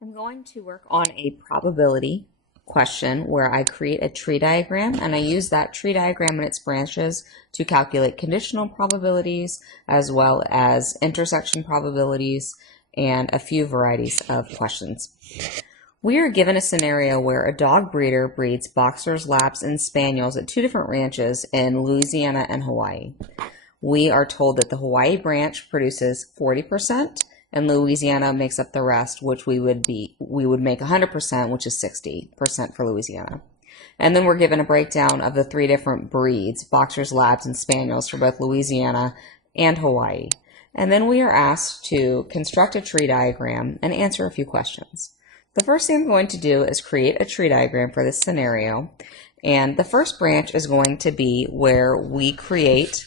I'm going to work on a probability question where I create a tree diagram, and I use that tree diagram and its branches to calculate conditional probabilities as well as intersection probabilities and a few varieties of questions. We are given a scenario where a dog breeder breeds boxers, labs, and spaniels at two different ranches in Louisiana and Hawaii. We are told that the Hawaii branch produces 40%, and Louisiana makes up the rest, which we would make 100%, which is 60% for Louisiana. And then we're given a breakdown of the three different breeds, boxers, labs, and spaniels for both Louisiana and Hawaii. And then we are asked to construct a tree diagram and answer a few questions. The first thing I'm going to do is create a tree diagram for this scenario. And the first branch is going to be where we create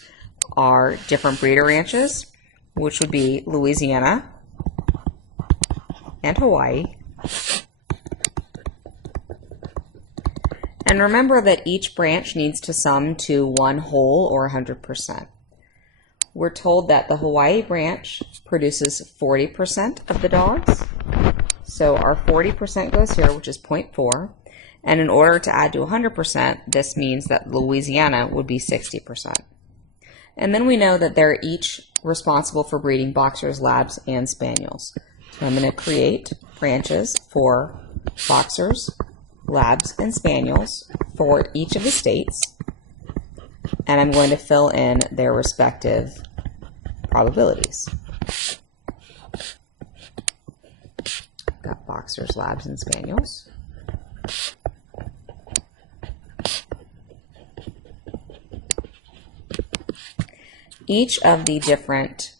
our different breeder ranches, which would be Louisiana and Hawaii. And remember that each branch needs to sum to one whole or 100%. We're told that the Hawaii branch produces 40% of the dogs. So our 40% goes here, which is 0.4. And in order to add to 100%, this means that Louisiana would be 60%. And then we know that they're each responsible for breeding boxers, labs, and spaniels. So I'm going to create branches for boxers, labs, and spaniels for each of the states. And I'm going to fill in their respective probabilities. Got boxers, labs, and spaniels. Each of the different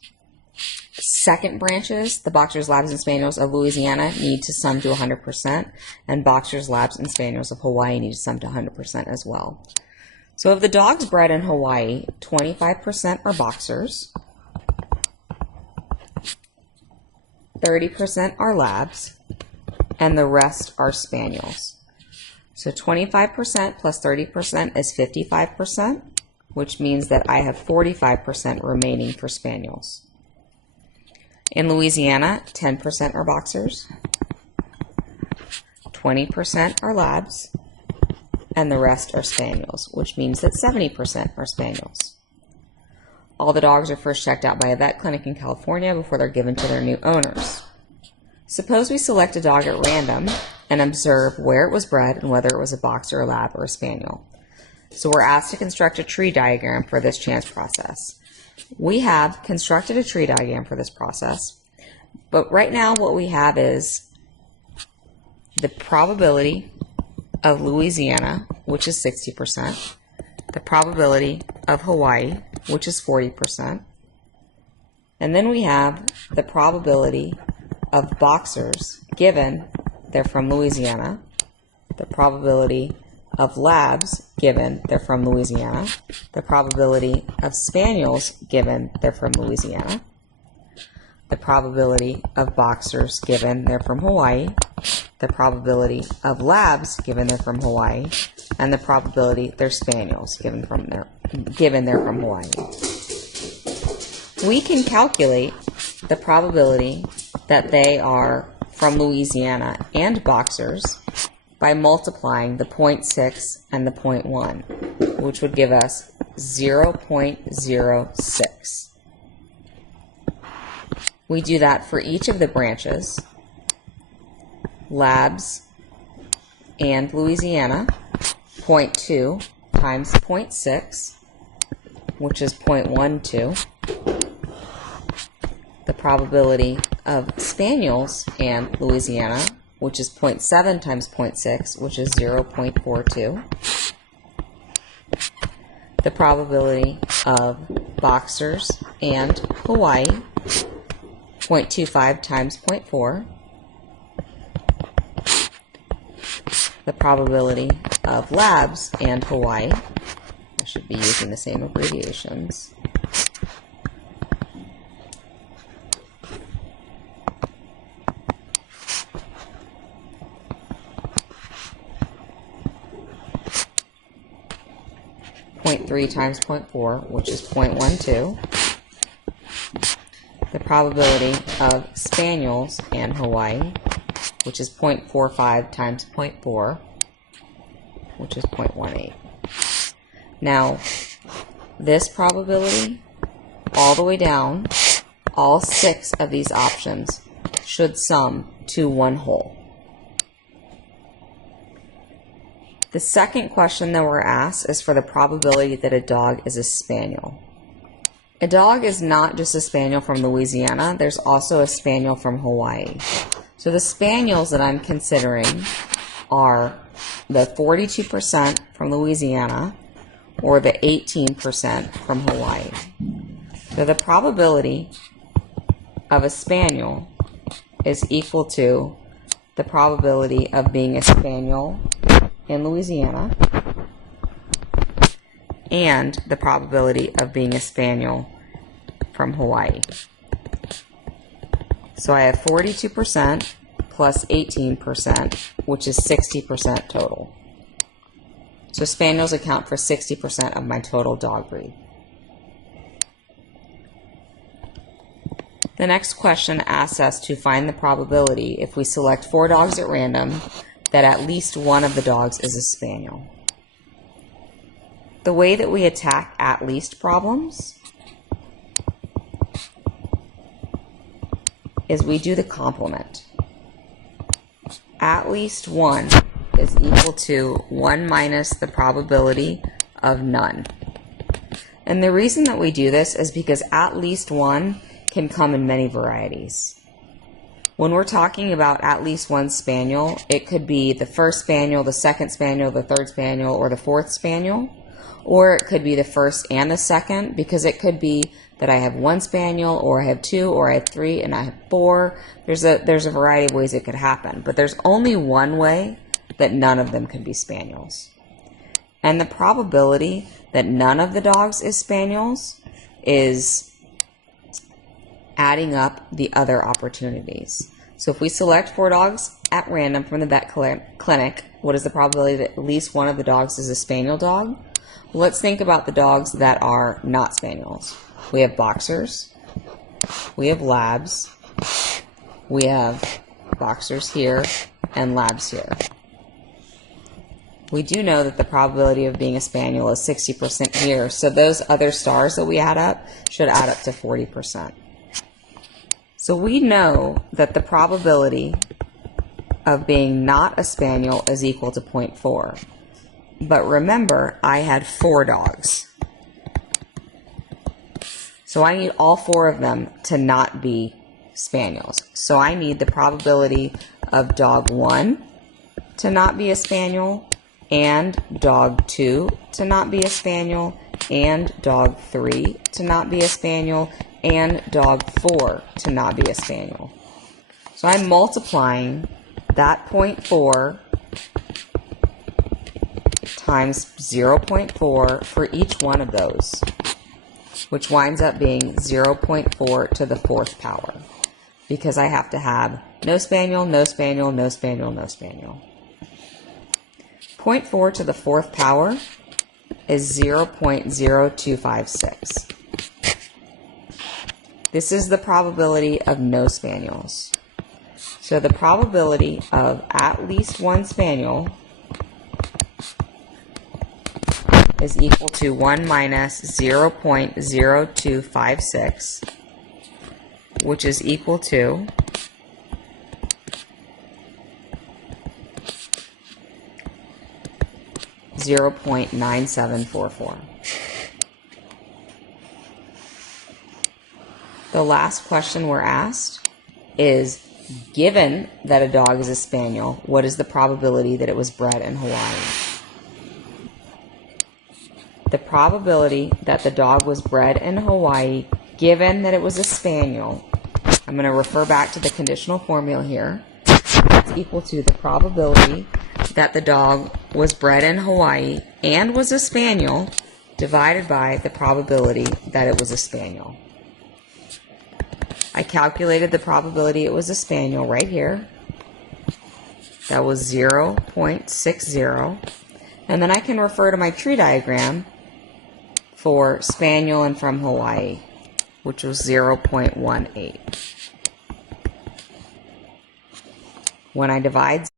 second branches, the boxers, labs, and spaniels of Louisiana need to sum to 100%, and boxers, labs, and spaniels of Hawaii need to sum to 100% as well. So of the dogs bred in Hawaii, 25% are boxers, 30% are labs, and the rest are spaniels. So 25% plus 30% is 55%. Which means that I have 45% remaining for spaniels. In Louisiana, 10% are boxers, 20% are labs, and the rest are spaniels, which means that 70% are spaniels. All the dogs are first checked out by a vet clinic in California before they're given to their new owners. Suppose we select a dog at random and observe where it was bred and whether it was a boxer, a lab, or a spaniel. So we're asked to construct a tree diagram for this chance process. We have constructed a tree diagram for this process, but right now what we have is the probability of Louisiana, which is 60%, the probability of Hawaii, which is 40%, and then we have the probability of boxers, given they're from Louisiana, the probability of labs, given they're from Louisiana, the probability of spaniels, given they're from Louisiana, the probability of boxers, given they're from Hawaii, the probability of labs, given they're from Hawaii, and the probability they're spaniels, given they're from Hawaii. We can calculate the probability that they are from Louisiana and boxers by multiplying the 0.6 and the 0.1, which would give us 0.06. We do that for each of the branches, labs and Louisiana, 0.2 times 0.6, which is 0.12. The probability of spaniels and Louisiana, which is 0.7 times 0.6, which is 0.42. The probability of boxers and Hawaii, 0.25 times 0.4. The probability of labs and Hawaii, I should be using the same abbreviations, 0.3 times 0.4, which is 0.12. The probability of spaniels and Hawaii, which is 0.45 times 0.4, which is 0.18. Now, this probability, all the way down, all 6 of these options should sum to one whole. The second question that we're asked is for the probability that a dog is a spaniel. A dog is not just a spaniel from Louisiana, there's also a spaniel from Hawaii. So the spaniels that I'm considering are the 42% from Louisiana or the 18% from Hawaii. So the probability of a spaniel is equal to the probability of being a spaniel in Louisiana and the probability of being a spaniel from Hawaii. So I have 42% plus 18%, which is 60% total. So spaniels account for 60% of my total dog breed. The next question asks us to find the probability if we select 4 dogs at random that at least one of the dogs is a spaniel. The way that we attack at least problems is we do the complement. At least one is equal to 1 minus the probability of none. And the reason that we do this is because at least one can come in many varieties. When we're talking about at least one spaniel, it could be the first spaniel, the second spaniel, the third spaniel, or the fourth spaniel. Or it could be the first and the second, because it could be that I have 1 spaniel, or I have 2, or I have 3, and I have 4. There's a variety of ways it could happen. But there's only one way that none of them can be spaniels. And the probability that none of the dogs is spaniels is adding up the other opportunities. So if we select 4 dogs at random from the vet clinic, what is the probability that at least one of the dogs is a spaniel dog? Well, let's think about the dogs that are not spaniels. We have boxers, we have labs, we have boxers here, and labs here. We do know that the probability of being a spaniel is 60% here, so those other stars that we add up should add up to 40%. So we know that the probability of being not a spaniel is equal to 0.4. But remember, I had 4 dogs. So I need all 4 of them to not be spaniels. So I need the probability of dog 1 to not be a spaniel, and dog 2 to not be a spaniel, and dog 3 to not be a spaniel, and dog 4 to not be a spaniel. So I'm multiplying that 0.4 times 0.4 for each one of those, which winds up being 0.4 to the 4th power, because I have to have no spaniel, no spaniel, no spaniel, no spaniel. 0.4 to the 4th power is 0.0256. This is the probability of no spaniels. So the probability of at least one spaniel is equal to 1 minus 0.0256, which is equal to 0.9744. The last question we're asked is, given that a dog is a spaniel, what is the probability that it was bred in Hawaii? The probability that the dog was bred in Hawaii, given that it was a spaniel, I'm going to refer back to the conditional formula here. It's equal to the probability that the dog was bred in Hawaii and was a spaniel divided by the probability that it was a spaniel. I calculated the probability it was a spaniel right here. That was 0.60. And then I can refer to my tree diagram for spaniel and from Hawaii, which was 0.18. When I divide